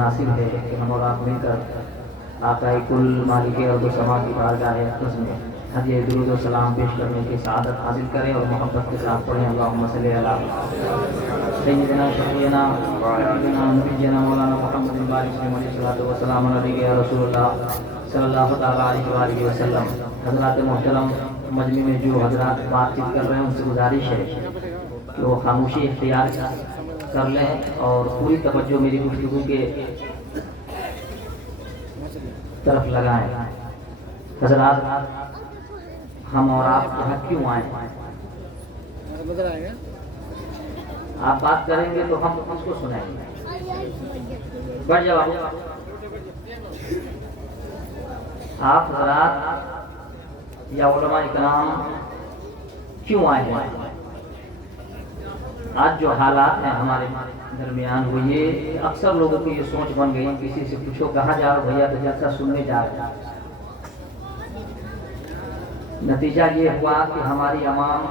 नासिब है कि हम और आप मिलकर आकाए कुल मालिक और समा की बारगाह अक़दस में हदिया दुरूद और सलाम पेश करने की सआदत हासिल करें और मोहब्बत के साथ पढ़ें। अल्लाहुम्मा सल्ली अला सय्यिदना शफ़ीना नबीना मौलाना मुहम्मद अलैहि सलाम अलैहि या रसूलुल्लाह सल्लल्लाहु तआला अलैहि वसल्लम। हज़रात मोहतरम मजमे में जो हज़रात बातचीत कर रहे हैं उनसे गुजारिश है कि वो खामोशी इख्तियार कर लें और पूरी तवज्जो मेरी गुफ्तगू के तरफ लगाएं। हज़रात, हम और आप यहाँ क्यों आए? आप बात करेंगे तो हम उसको सुनाएंगे। बढ़ जाओ आप हज़रात या उलमा इकराम क्यों आए हैं? आज जो हालात हैं हमारे दरमियान वो ये अक्सर लोगों की ये सोच बन गई, किसी से पूछो कहाँ जा रहे भैया तो जलसा सुनने जा रहे। नतीजा ये हुआ कि हमारी अवाम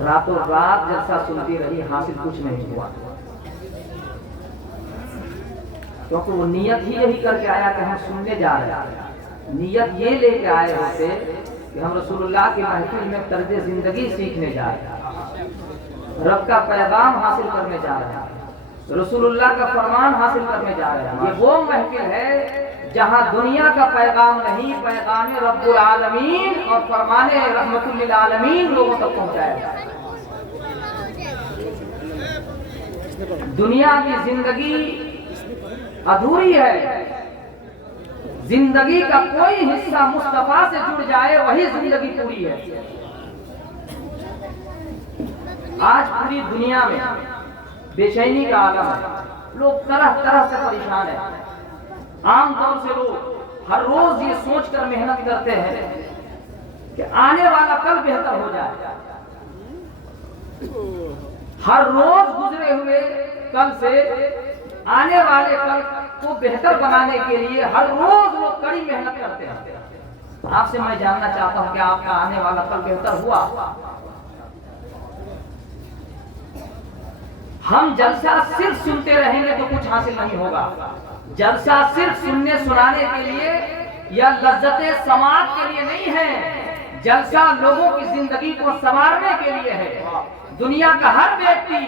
रातों रात जलसा सुनती रही, हासिल कुछ नहीं हुआ, क्योंकि वो नियत ही यही करके आया कि हम सुनने जा रहे हैं। नियत ये लेके आए होते कि हम रसूलुल्लाह की महफिल में तर्ज जिंदगी सीखने जा रहे हैं, रब का पैगाम हासिल करने जा रहे हैं, रसूलुल्लाह का फरमान हासिल करने जा रहे हैं। ये वो महफिल है जहां दुनिया का पैगाम नहीं, पैगाम रब्बुल आलमीन और फरमाने रहमतुल लिल आलमीन लोगों तक पहुंचाया जाए। दुनिया की जिंदगी अधूरी है, जिंदगी का कोई हिस्सा मुस्तफा से जुड़ जाए वही जिंदगी पूरी है। आज पूरी दुनिया में बेचैनी का आलम है, लोग तरह तरह से परेशान हैं। आम तौर से लोग हर रोज ये सोचकर मेहनत करते हैं कि आने वाला कल बेहतर हो जाए। हर रोज गुजरे हुए कल से आने वाले कल को बेहतर बनाने के लिए हर रोज लोग कड़ी मेहनत करते हैं। आपसे मैं जानना चाहता हूं कि आपका आने वाला कल बेहतर हुआ? हम जलसा सिर्फ सुनते रहेंगे तो कुछ हासिल नहीं होगा। जलसा सिर्फ सुनने सुनाने के लिए या लज्जते समात के लिए नहीं है, जलसा लोगों की जिंदगी को संवारने के लिए है। दुनिया का हर व्यक्ति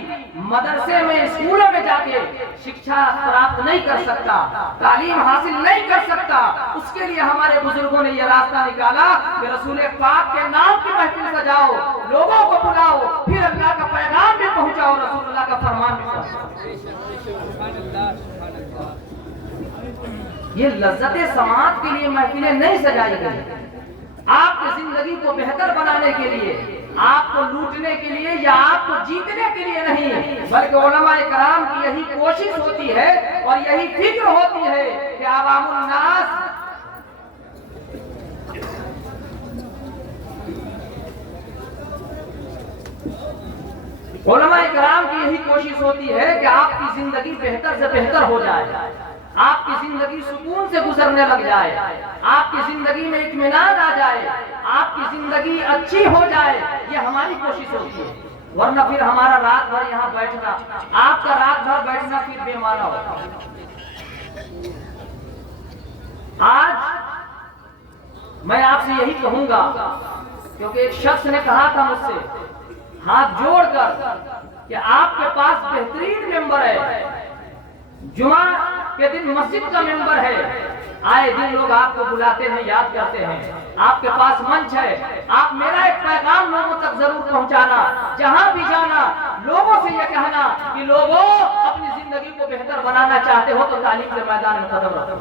मदरसे में स्कूलों में जाके शिक्षा प्राप्त नहीं कर सकता, तालीम हासिल नहीं कर सकता। उसके लिए हमारे बुजुर्गों ने यह रास्ता निकाला कि रसूल पाक के नाम की महफिल सजाओ, लोगों को बुलाओ, फिर अल्लाह का पैगाम भी पहुंचाओ, रसूलुल्लाह का फरमान भी पहुंचाओ। ये लज्जते समात के लिए महफिलें नहीं सजाई गई, आपकी जिंदगी को बेहतर बनाने के लिए, आपको लूटने के लिए या आपको जीतने के लिए नहीं, बल्कि उलमाए कराम की यही कोशिश होती है और यही फिक्र होती है कि आवामुल नास उलमाए कराम की यही कोशिश होती है कि आपकी जिंदगी बेहतर से बेहतर हो जाए, आपकी जिंदगी सुकून से गुजरने लग जाए, आपकी जिंदगी में इत्मीनान आ जाए, आपकी जिंदगी अच्छी हो जाए। ये हमारी कोशिश होती है, वरना फिर हमारा रात भर यहाँ बैठना, आपका रात भर बैठना फिर बेमाना होगा। आज मैं आपसे यही कहूंगा, क्योंकि एक शख्स ने कहा था मुझसे हाथ जोड़कर कि आपके पास बेहतरीन मेंबर है, जुमा के दिन मस्जिद का मेंबर है, आए दिन लोग आपको बुलाते हैं, याद करते हैं, आपके पास मंच है, आप मेरा एक पैगाम लोगों तक जरूर पहुंचाना, जहां भी जाना लोगों से यह कहना कि लोगों अपनी जिंदगी को बेहतर बनाना चाहते हो तो तालीम के मैदान में कदम रखो,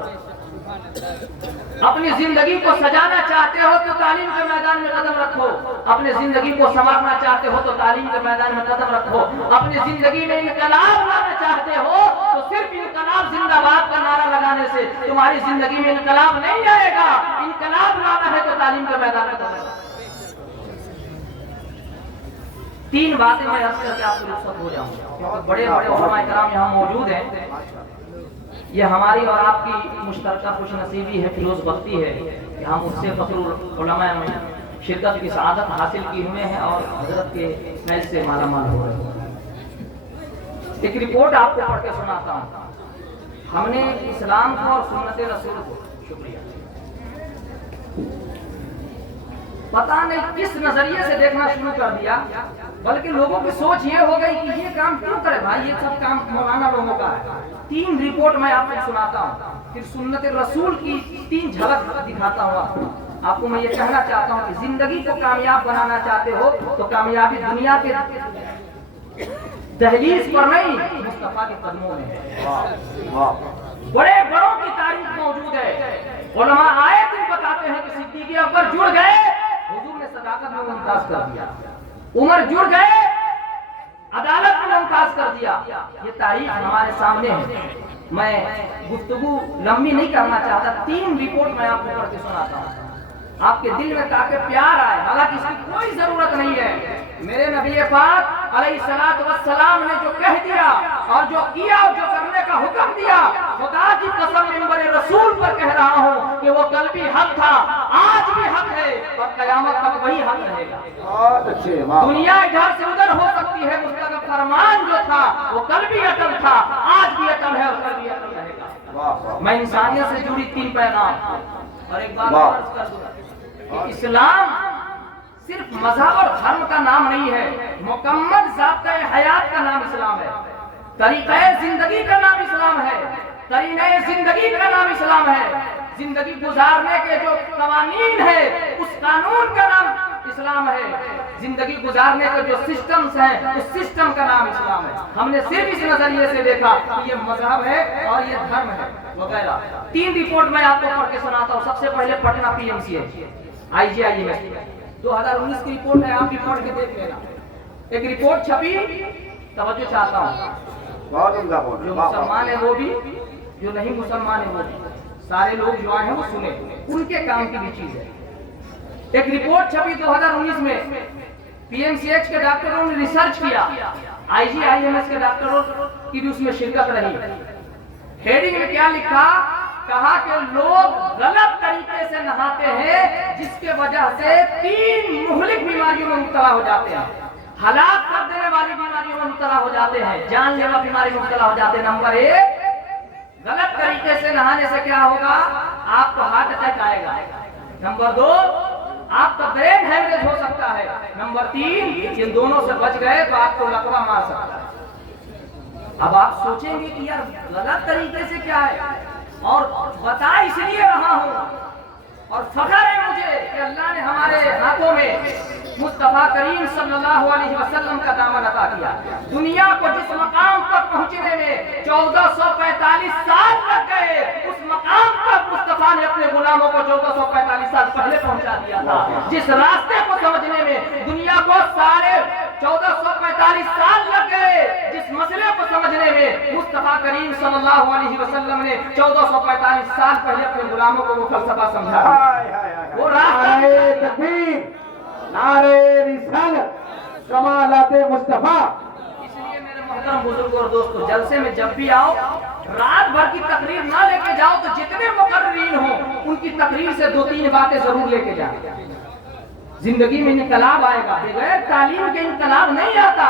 अपनी जिंदगी को सजाना चाहते हो तो तालीम के मैदान में कदम रखो, अपनी जिंदगी को संवारना चाहते हो तो तालीम के मैदान में कदम रखो, अपनी जिंदगी में इनकलाब लाना चाहते हो तो सिर्फ इनकलाब जिंदाबाद का नारा लगाने से तुम्हारी जिंदगी में इनकलाब नहीं आएगा। इनकलाब लाना है तो तालीम के मैदान में कदम रखो। तीन बातें मैं अर्ज करके आपसे रुखसत हो जाऊंगा, क्योंकि बड़े बड़े उलमाए कराम यहाँ मौजूद हैं। ये हमारी और आपकी मुश्तरका खुश नसीबी है, फिरोज बख्ती है कि हम उससे फखरुल उलमा में शिरकत की सआदत हासिल की हुए हैं और हजरत के फैज़ से माला माल हो रहे हैं। एक रिपोर्ट आपको पढ़ के सुनाता हूँ। ہم نے اسلام کو اور سنت رسول کو شکریہ پتہ نہیں کس نظریے سے دیکھنا شروع کر دیا، بلکہ لوگوں کی سوچ یہ ہو گئی کہ یہ کام کیوں کرے بھائی، یہ سب کام مولانا لوگوں کا ہے۔ 3 رپورٹ میں آپ کو سناتا ہوں، پھر سنت رسول کی 3 جھلک دکھاتا ہوں آپ کو۔ میں یہ کہنا چاہتا ہوں کہ زندگی کو کامیاب بنانا چاہتے ہو تو کامیابی دنیا کے دہلیز پر نہیں، مصطفیٰ کے قدموں میں ہے۔ بڑے بڑوں کی تاریخ موجود ہے، علماء آئے دن بتاتے ہیں کہ صدیق اکبر جڑ گئے، حضور نے صداقت میں ممتاز کر دیا، عمر جڑ گئے، عدالت میں ممتاز کر دیا۔ یہ تاریخ ہمارے سامنے ہے۔ میں گفتگو لمبی نہیں کرنا چاہتا، 3 رپورٹ میں آپ کو پڑھ کے سناتا ہوں، آپ کے دل میں تاکہ پیار آئے، حالانکہ اس کی کوئی ضرورت نہیں ہے۔ میرے نبی پاک علیہ الصلوۃ والسلام نے جو کہہ دیا اور جو کیا اور جو کرنے کا حکم دیا، خدا کی قسم منبر رسول پر کہہ رہا ہوں کہ وہ کل بھی حق تھا، آج بھی حق ہے اور قیامت تک وہی حق رہے گا۔ بہت اچھے، دنیا ادھر سے ادھر ہو سکتی ہے، مستقب فرمان جو تھا وہ کل بھی اٹل تھا، آج بھی اٹل ہے اور کل بھی اٹل رہے گا۔ میں انسانیت سے جڑی 3 پیغام اور ایک بات عرض کر دوں کہ اسلام صرف مذہب اور دھرم کا نام نہیں ہے، مکمل ضابطۂ حیات کا نام اسلام ہے، طریقہ زندگی کا نام اسلام ہے، قرینہ زندگی کا نام اسلام ہے، زندگی گزارنے کے جو قوانین ہیں اس قانون کا نام اسلام ہے، زندگی گزارنے کے جو سسٹمز ہیں اس سسٹم کا نام اسلام ہے۔ ہم نے صرف اس نظریے سے دیکھا کہ یہ مذہب ہے اور یہ دھرم ہے وغیرہ۔ 3 رپورٹ میں آپ کو پڑھ کے سناتا ہوں۔ سب سے پہلے پٹنہ PMCH IGIMS 2019 کی رپورٹ ہے، آپ بھی پڑھ کے دیکھ لینا۔ ایک رپورٹ چھپی، توجہ چاہتا ہوں، بہت عمدہ بول جو مسلمان ہے وہ بھی، جو نہیں مسلمان ہے وہ بھی، سارے لوگ جو آئے ہیں وہ سنیں، ان کے کام کی بھی چیز ہے۔ ایک رپورٹ چھپی 2019 میں، PMCH کے ڈاکٹروں نے ریسرچ کیا، IGIMS کے ڈاکٹروں کی بھی اس میں شرکت رہی۔ ہیڈنگ میں کیا لکھا؟ کہا کہ لوگ غلط طریقے سے نہاتے ہیں جس کے وجہ سے 3 مہلک بیماریوں میں مبتلا ہو جاتے ہیں، ہلاک کر دینے والی بیماریوں میں مبتلا ہو جاتے ہیں، جان لیوا بیماری میں مبتلا ہو جاتے ہیں۔ نمبر 1، غلط طریقے سے نہانے سے کیا ہوگا؟ آپ کو ہارٹ اٹیک آئے گا۔ نمبر 2، آپ کا برین ہیمریج ہو سکتا ہے۔ نمبر 3، ان دونوں سے بچ گئے تو آپ کو لقوہ مار سکتا ہے۔ اب آپ سوچیں گے کہ یار غلط طریقے سے کیا ہے، اور بتا اس لیے رہا ہوں اور فخر ہے مجھے کہ اللہ نے ہمارے ہاتھوں میں مصطفیٰ کریم صلی اللہ علیہ وسلم کا دامن عطا کیا۔ دنیا کو جس مقام پر پہنچنے میں 1445 سال لگ گئے، اس مقام تک مصطفیٰ نے اپنے غلاموں کو 1445 سال پہلے پہنچا دیا تھا۔ جس راستے کو سمجھنے میں دنیا کو سارے 1445 سال لگ گئے، جس مسئلے کو سمجھنے میں مصطفیٰ کریم صلی اللہ علیہ وسلم نے 1445 سال پہلے اپنے غلاموں کو وہ فلسفہ سمجھا دیا۔ وہ نعرہ تکبیر، نعرہ رسالت، کمالات مصطفیٰ۔ اس لیے میرے محترم بزرگوں اور دوستو، جلسے میں جب بھی آؤ رات بھر کی تقریر نہ لے کے جاؤ، تو جتنے مقررین ہوں ان کی تقریر سے 2-3 باتیں ضرور لے کے جائیں۔ زندگی میں انقلاب آئے گا، بغیر تعلیم کے انقلاب نہیں آتا۔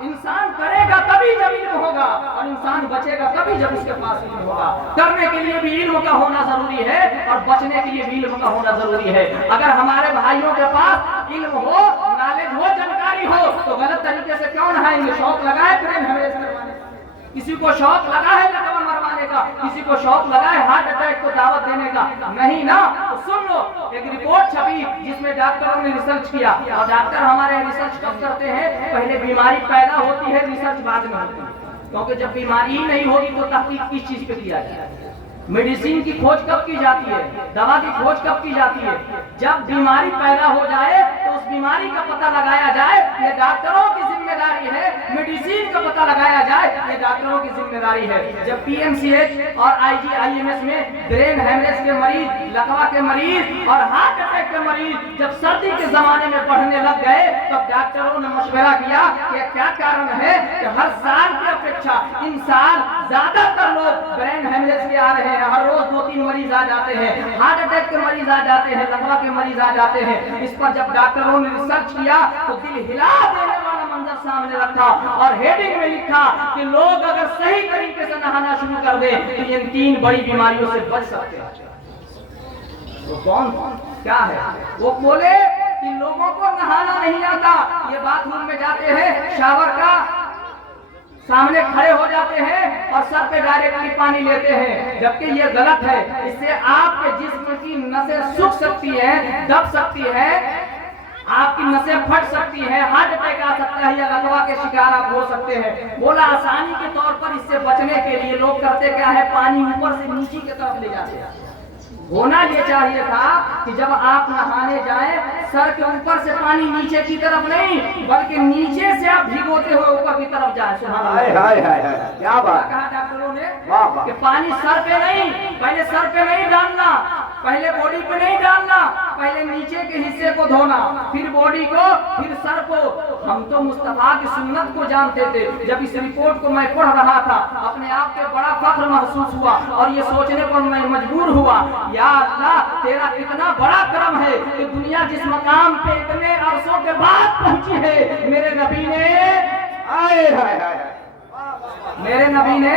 انسان کرے گا تبھی جب علم ہوگا، اور انسان بچے گا تبھی جب اس کے پاس علم ہوگا۔ کرنے کے لیے بھی علم کا ہونا ضروری ہے اور بچنے کے لیے بھی علم کا ہونا ضروری ہے۔ اگر ہمارے بھائیوں کے پاس علم ہو، نالج ہو، جانکاری ہو تو غلط طریقے سے کیوں نہائیں گے؟ شوق لگائے برین ہیمریج کروانے کا، کسی کو شوق لگا ہے لقوہ مروانے کا، کسی کو شوق لگا ہے ہارٹ اٹیک کو دعوت دینے کا، نہیں نا؟ تو سن لو، ایک رپورٹ چھپی جس میں ڈاکٹروں نے ریسرچ کیا، اور ڈاکٹر ہمارے ریسرچ کب کرتے ہیں؟ پہلے بیماری پیدا ہوتی ہے، ریسرچ بعد میں ہوتی ہے، کیونکہ جب بیماری ہی نہیں ہوگی تو تحقیق کس چیز پہ کیا جائے؟ میڈیسین کی کھوج کب کی جاتی ہے؟ دوا کی کھوج کب کی جاتی ہے؟ جب بیماری پیدا ہو جائے تو اس بیماری کا پتہ لگایا جائے، یہ ڈاکٹروں کی ذمہ داری ہے۔ میڈیسین کا پتہ لگایا جائے، یہ ڈاکٹروں کی ذمہ داری ہے۔ جب PMCH اور IGIMS میں برین ہیمریج کے مریض، لقوہ کے مریض اور ہارٹ اٹیک کے مریض جب سردی کے زمانے میں بڑھنے لگ گئے، تب ڈاکٹروں نے مشورہ کیا کہ کیا کارن ہے کہ ہر سال کی اپیکشا ان سال زیادہ تر لوگ برین ہیمریج کے آ رہے ہیں، ہر روز 2-3 مریض آ جاتے ہیں، ہارٹ اٹیک کے مریض آ جاتے ہیں، لقوہ کے مریض آ جاتے ہیں۔ اس پر جب ڈاکٹروں نے ریسرچ کیا تو دل ہلا دینے والا मंजर सामने रखा और हेडिंग में लिखा कि लोग अगर सही तरीके से नहाना शुरू कर दे तो इन 3 बड़ी बीमारियों से बच सकते हैं। तो कौन क्या है? वो बोले कि लोगों को नहाना नहीं आता, ये बाथरूम में जाते हैं, शावर का सामने खड़े हो जाते हैं और सर पे डायरेक्टली पानी लेते हैं, जबकि ये गलत है। इससे आपके जिस्म की नसें सूख सकती है, दब सकती है, आपकी नसें फट सकती है, हार्ट अटैक आ सकता है या लकवा के शिकार आप हो सकते हैं। बोला आसानी के तौर पर इससे बचने के लिए लोग करते क्या है, पानी ऊपर से नीचे की तरफ ले जाते हैं। होना ये चाहिए था कि जब आप नहाने जाएं, सर के ऊपर से पानी नीचे की तरफ नहीं, बल्कि नीचे से आप भिगोते हुए ऊपर की तरफ जाए। हाय हाय हाय हाय, क्या बात कहा डॉक्टरों ने वाह वाह। कि पानी सर पे नहीं, पहले सर पे नहीं डालना, पहले बॉडी पे नहीं डालना, पहले नीचे के हिस्से को धोना, फिर बॉडी को, फिर सर को। हम तो मुस्तफा की सुन्नत को जानते थे। जब इस रिपोर्ट को मैं पढ़ रहा था, अपने आप पे बड़ा फख्र महसूस हुआ और ये सोचने पर मैं मजबूर हुआ, या अल्लाह तेरा कितना बड़ा करम है कि दुनिया जिस मकाम पे इतने अरसों के बाद पहुंची है, मेरे नबी ने हाय हाय हाय, मेरे नबी ने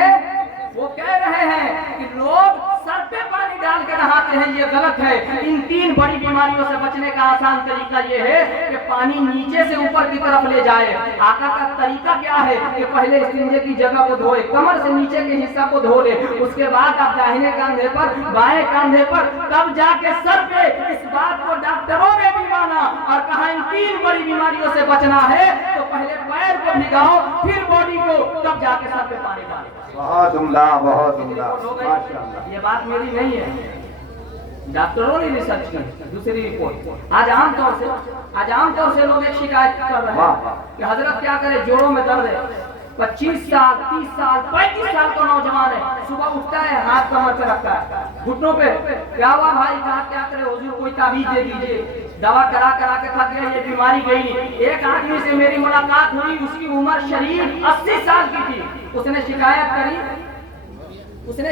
वो कह रहे हैं कि लोग सर पे पानी डाल के नहाते हैं, ये गलत है। इन 3 बड़ी बीमारियों से बचने का आसान तरीका ये है कि पानी नीचे से ऊपर की तरफ ले जाए। आका का तरीका क्या है कि पहले इस्तिंजे की जगह को धोए, कमर से नीचे के हिस्सा को धो ले, उसके बाद आप दाहिने कंधे पर, बाएं कंधे पर, तब जाके सर पे। इस बात को डॉक्टरों ने भी माना और कहा इन 3 बड़ी बीमारियों से बचना है तो पहले पैर को भिगाओ, फिर बॉडी को, तब जाके सर पे पानी डालो। बहुत उम्दा, बहुत उम्दा, माशाअल्लाह। ये बात मेरी नहीं है, डॉक्टरों ने रिसर्च की। दूसरी रिपोर्ट, आज आमतौर से लोग एक शिकायत कर रहे हैं कि हजरत क्या करे, जोड़ों में दर्द है। 25 साल, 30 साल, 35 साल का नौजवान है, सुबह उठता है, हाथ कमर पे रखता है, घुटनों पे, क्या हुआ भाई, कहा क्या करे हुजूर, कोई ताबीज दे दीजिए। दवा करा करा के थक गए, ये बीमारी गई नहीं। एक आदमी से मेरी मुलाकात हुई, उसकी उम्र शरीफ 80 साल की थी। उसने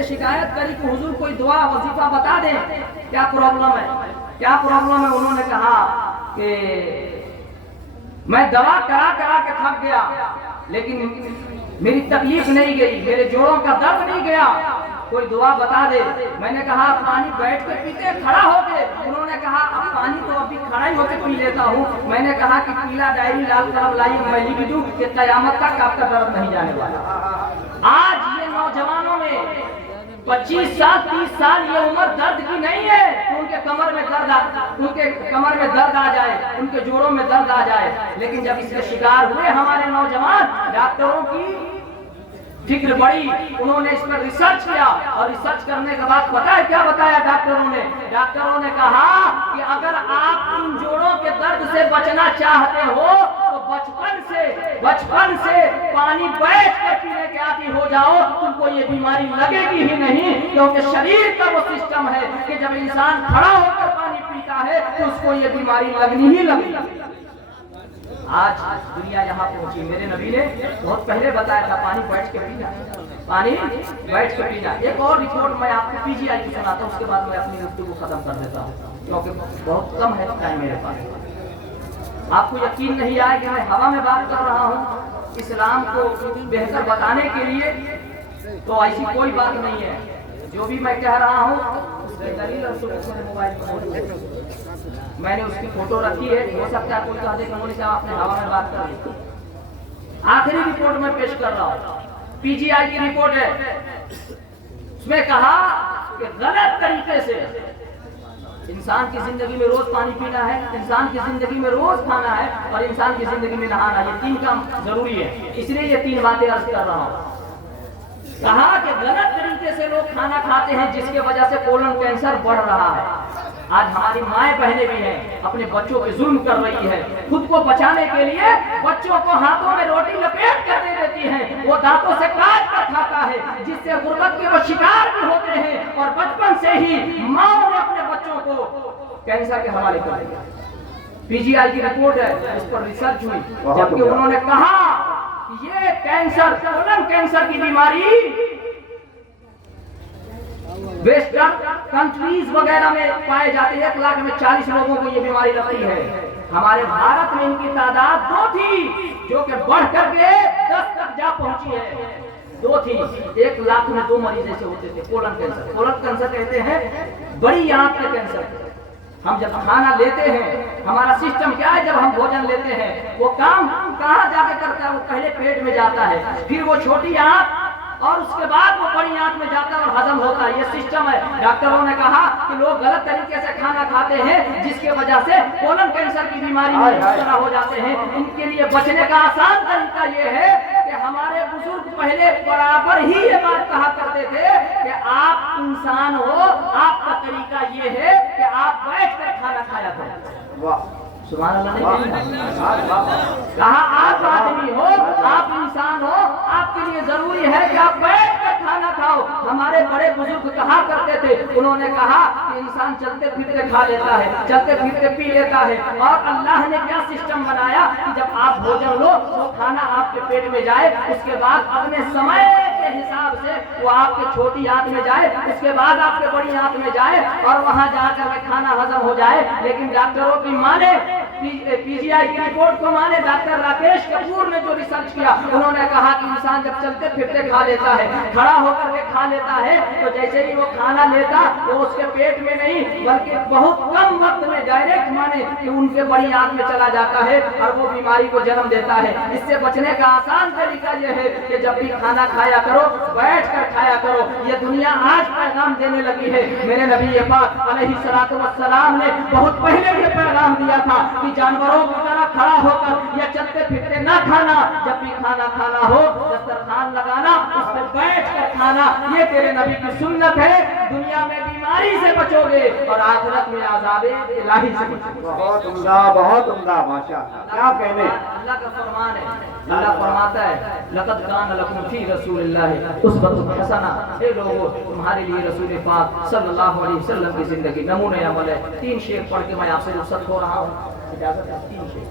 शिकायत करी कि हुजूर कोई दुआ वजीफा बता दें, क्या प्रॉब्लम है। उन्होंने कहा कि मैं दवा करा करा के थक गया, लेकिन मेरी तकलीफ नहीं गई, मेरे जोड़ों का दर्द नहीं गया, कोई दुआ बता दे। मैंने कहा पानी बैठ के पीते, खड़ा होके? उन्होंने कहा अब पानी तो अभी खड़ा ही होके पी लेता हूँ। मैंने कहा कि पीला डायरी लाल कलम लाइए, मैं लिख दूं कि क़यामत तक आपका दर्द नहीं जाने वाला। आज ये नौजवानों में 25 साल, 30 साल, ये उम्र दर्द की नहीं है कि उनके कमर में दर्द आ जाए, उनके जोड़ों में दर्द आ जाए। लेकिन जब इसके शिकार हुए हमारे नौजवान, डॉक्टरों की फिक्र बड़ी, उन्होंने इस पर रिसर्च किया और रिसर्च करने के बाद पता है क्या बताया डॉक्टरों ने कहा कि अगर आप इन जोड़ों के दर्द से बचना चाहते हो तो बचपन से पानी बैठ कर पीने के आदी हो जाओ, तुमको ये बीमारी लगेगी ही नहीं। क्योंकि शरीर का वो सिस्टम है कि जब इंसान खड़ा होकर पानी पीता है तो उसको ये बीमारी लगनी ही लगेगी। आज दुनिया यहाँ पहुंची। मेरे नबी ने बहुत पहले बताया था पानी बैठ के पीना। एक और रिपोर्ट मैं आपको पीजीआई की सुनाता हूँ, उसके बाद मैं अपनी गुफ्तगू खत्म कर देता हूँ क्योंकि बहुत कम है टाइम मेरे पास। आपको यकीन नहीं आया कि मैं हवा में बात कर रहा हूँ इस्लाम को बेहतर बताने के लिए, तो ऐसी कोई बात नहीं है। जो भी मैं कह रहा हूँ उसकी दलील और सबूत मेरे मोबाइल पर मैंने उसकी फोटो रखी है। हो सकता है कोई कह दे कि मोदी साहब आपने हवा में बात कर दी। आखिरी रिपोर्ट में पेश कर रहा हूँ, पीजीआई की रिपोर्ट है। उसमें कहा कि गलत तरीके से इंसान की जिंदगी में रोज पानी पीना है, इंसान की जिंदगी में रोज खाना है और इंसान की जिंदगी में नहाना, ये 3 काम जरूरी है। इसलिए ये 3 बातें अर्ज कर रहा हूँ। कहा कि गलत तरीके से लोग खाना खाते हैं जिसके वजह से कोलन कैंसर बढ़ रहा है। आज हमारी माएं बहनें भी हैं, अपने बच्चों पे जुल्म कर रही है। खुद को बचाने के लिए बच्चों को हाथों में रोटी लपेट कर दे देती है, वो दांतों से काट कर खाता है, जिससे गुर्बत के वो शिकार भी होते हैं। और बचपन से ही माओ ने अपने बच्चों को कैंसर के हवाले कर दिया। पीजीआई की रिपोर्ट है, इस पर रिसर्च हुई, जबकि उन्होंने कहा कि ये कैंसर, कोलन कैंसर की बीमारी वेस्टर्न कंट्रीज वगैरह में पाए जाते हैं। 1 लाख में 40 लोगों को ये बीमारी लगती है। ہمارے بھارت میں ان کی تعداد 2 تھی جو کہ بڑھ کر کے 10 تک جا پہنچی ہے. 2 تھی. 1 لاکھ میں 2 مریض ایسے ہوتے تھے. Colon cancer. کولن کینسر کہتے ہیں بڑی آنت کے کینسر. ہم جب کھانا لیتے ہیں ہمارا سسٹم کیا ہے؟ جب ہم بھوجن لیتے ہیں وہ کام کہاں جا کے کرتا ہے؟ وہ پہلے پیٹ میں جاتا ہے, پھر وہ چھوٹی آنت اور اس کے بعد وہ بڑی آنت میں جاتا ہے اور ہضم ہوتا ہے. یہ سسٹم ہے. ڈاکٹروں نے کہا کہ لوگ غلط طریقے سے کھانا کھاتے ہیں جس کی وجہ سے کولن کینسر کی بیماری میں مبتلا ہو جاتے ہیں. ان کے لیے بچنے کا آسان طریقہ یہ ہے کہ ہمارے بزرگ پہلے برابر ہی یہ بات کہا کرتے تھے کہ آپ انسان ہو, آپ کا طریقہ یہ ہے کہ آپ بیٹھ کر کھانا کھایا کرو. سبحان اللہ نہیں کہا آپ آدمی ہو, آپ انسان ہو, آپ کے لیے ضروری ہے کہ آپ بیٹھ کر کھانا کھاؤ. ہمارے بڑے بزرگ کہا کرتے تھے, انہوں نے کہا کہ انسان چلتے پھرتے کھا لیتا ہے, چلتے پھرتے پی لیتا ہے, اور اللہ نے کیا سسٹم بنایا کہ جب آپ بھوجن لو تو کھانا آپ کے پیٹ میں جائے, اس کے بعد اپنے سمے کے حساب سے وہ آپ کے چھوٹی آنت میں جائے, اس کے بعد آپ کے بڑی آنت میں جائے اور وہاں جا کر کھانا ہضم ہو جائے. لیکن ڈاکٹروں کی مانے, پی جی آئی کی رپورٹ کو مانے, ڈاکٹر راکیش کپور نے جو ریسرچ کیا انہوں نے کہا کہ انسان جب چلتے پھرتے کھا لیتا ہے, کھڑا ہو کر کے کھا لیتا ہے, تو جیسے ہی وہ کھانا لیتا وہ اس کے پیٹ میں نہیں بلکہ بہت کم وقت میں ڈائریکٹ مانے کہ ان کے بڑی آنت میں چلا جاتا ہے اور وہ بیماری کو جنم دیتا ہے. اس سے بچنے کا آسان طریقہ یہ ہے کہ جب بھی کھانا کھایا کرو بیٹھ کر کھایا کرو. یہ دنیا آج پیغام دینے لگی ہے. میرے نبی پاک علیہ الصلوۃ والسلام نے بہت پہلے یہ پیغام دیا تھا کہ جانوروں کی طرح کھڑا ہو کر یا چلتے پھرتے نہ کھانا, جب بھی کھانا کھانا ہو دسترخوان لگانا, اس میں بیٹھ کر کھانا. یہ تیرے نبی کی سنت ہے. دنیا میں بیماری سے بچو گے اور آخرت میں عذاب الہی سے بچو گے. بہت عمدہ, بہت عمدہ, ماشاءاللہ. کیا کہنے, اللہ کا فرمان ہے. اللہ فرماتا ہے لقد کان لکم فی رسول اللہ اسوۃ حسنہ. اے لوگوں, تمہارے لیے رسول پاک صلی اللہ علیہ وسلم کی زندگی نمونہ عمل ہے. 3 شعر پڑھ کے میں آپ سے رخصت ہو رہا ہوں. اجازت ہے؟ 3 شعر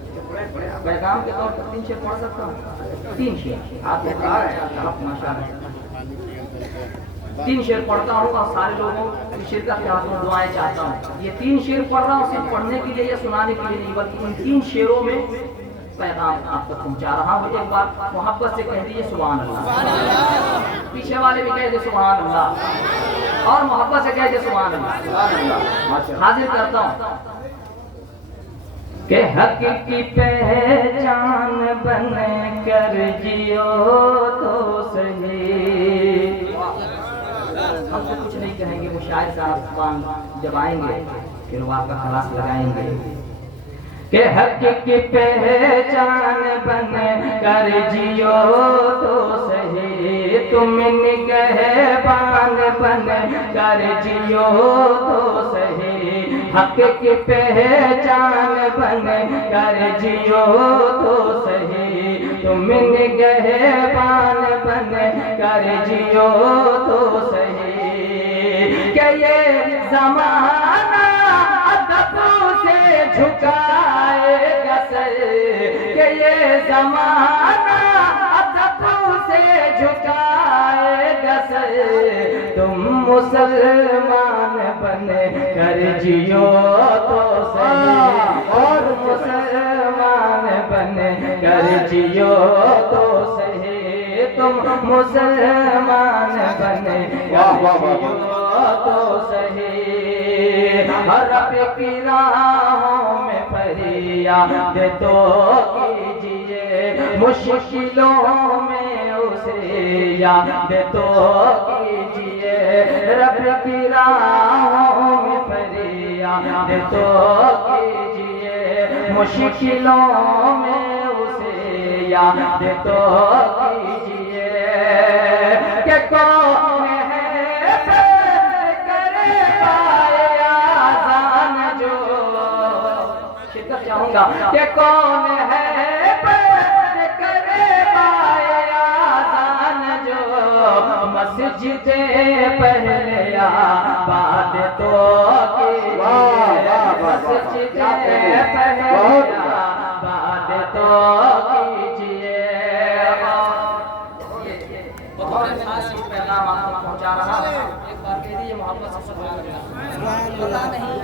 پیغام کے طور پر 3 شعر پڑھ سکتا ہوں. 3 شعر آپ ماشاءاللہ 3 شعر پڑھتا ہوں اور سارے لوگوں کی شرکت چاہتا ہوں, دعائیں چاہتا ہوں. یہ 3 شعر پڑھ رہا ہوں صرف پڑھنے کے لیے یا سنانے کے لیے نہیں, بلکہ ان 3 شعروں میں پیغام آپ تک پہنچا رہا ہوں. ایک بار محبت سے کہہ دیجیے سبحان اللہ. پیچھے والے بھی کہہ دے سبحان اللہ, اور محبت سے کہہ دے سبحان اللہ. حاضر کرتا ہوں کہ حق کی پہچان بن کر جیو تو صحیح. ہم سے کچھ نہیں کہیں گے, وہ شاعر صاحب زبان جب آئیں گے پھر وہ آپ کا خلاص لگائیں گے کہ حق کی پہچان بن کر جیو تو صحیح, تم نگہبان بن کر جیو تو صحیح. حق کی پہچان بن کر جیو تو صحیح, تم نگہبان بن کر جیو تو صحیح. کہ یہ زمانہ ادب سے جھکائے گا سر, کہ یہ زمانہ ادب سے جھکائے گا سر. تم مسلمان بن کر جیو تو صحیح, اور مسلمان بن کر جیو تو صحیح. تم مسلمان بن کر جیو تو صحیح. رب کی راہوں میں فریاد تو کیجیے, مشکلوں میں اسے یاد تو کیجیے. رب کی راہوں میں فریاد تو کیجیے, مشکلوں میں اسے یاد تو کیجیے. کہ کون ہے کرے پائے آسان جو, شرکت چاہوں گا, کہ کون ہے کرے پائے آسان جو, مسجد پہلے آباد تو کیجیے, مسجد پہلے آباد تو کیجیے. بہت خاص پیغام آپ کو پہنچا رہا ہوں. ایک بار ये मोहब्बत से पता नहीं,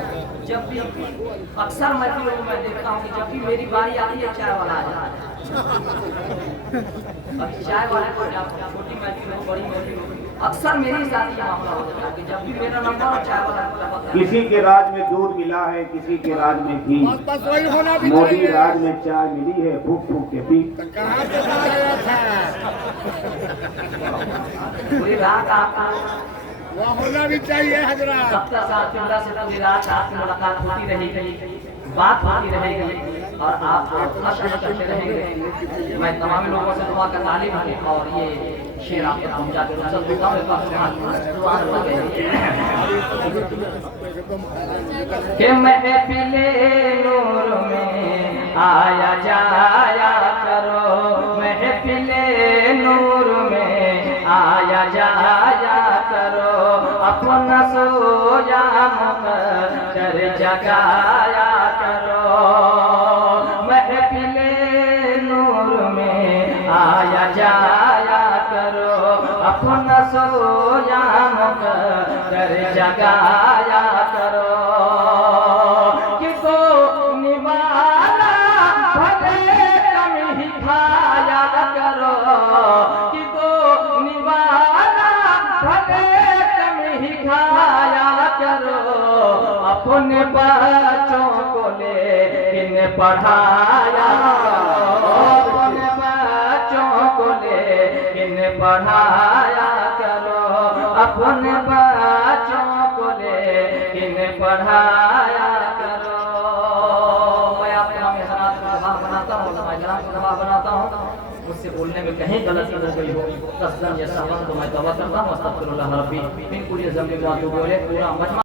जब भी अक्सर महफिलों में मैं देखता हूँ कि जब भी मेरी बारी आती है चाय वाला आ जाता है। अब चाय वाले को छोटी महफिल हो बड़ी महफिल हो, अक्सर मेरे साथ ये मामला हो जाता है कि जब भी मेरा नंबर और चाय वाला किसी के राज में दूध मिला है, किसी के राज में घी, मोदी राज में चाय मिली है, फूक फूक के पी। कहाँ से आया था? पूरी रात आपको वह होना भी चाहिए हजरत। सप्ताह सात किबला से पूरी रात आपकी मुलाकात होती रहेगी, बात होती रहेगी और आप हर्ष करते रहेंगे। मैं तमाम लोगों से दुआ का तालिब हूँ और ये शेर आप तक पहुँचा के सब दुआ में कि महफिले नूर में आया जाया करो, महफिले नूर में आया जाया करो, अपना सोया मुक़द्दर जगाया करो, महफिले नूर में आया जाया करो, अपना सोया मुक़द्दर जगाया करो, कि तो निवाला भले कम ही खाया करो, कि तो निवाला भले कम ही खाया करो, अपने बच्चों को लेकिन पढ़ाया करो, अपने बच्चों को लेकिन पढ़ाया करो, अपने बच्चों को लेकिन पढ़ाया करो। मैं आपको हमेशा बनाता हूँ, बनाता हूँ, मुझसे बोलने में कहीं गलती हो गई हो कसदन या सहवन तो मैं तौबा करता हूँ, अस्तगफिरुल्लाह रब्बी मिन कुल्ली ज़ंबिन व अतूबु इलैह। पूरा मजमा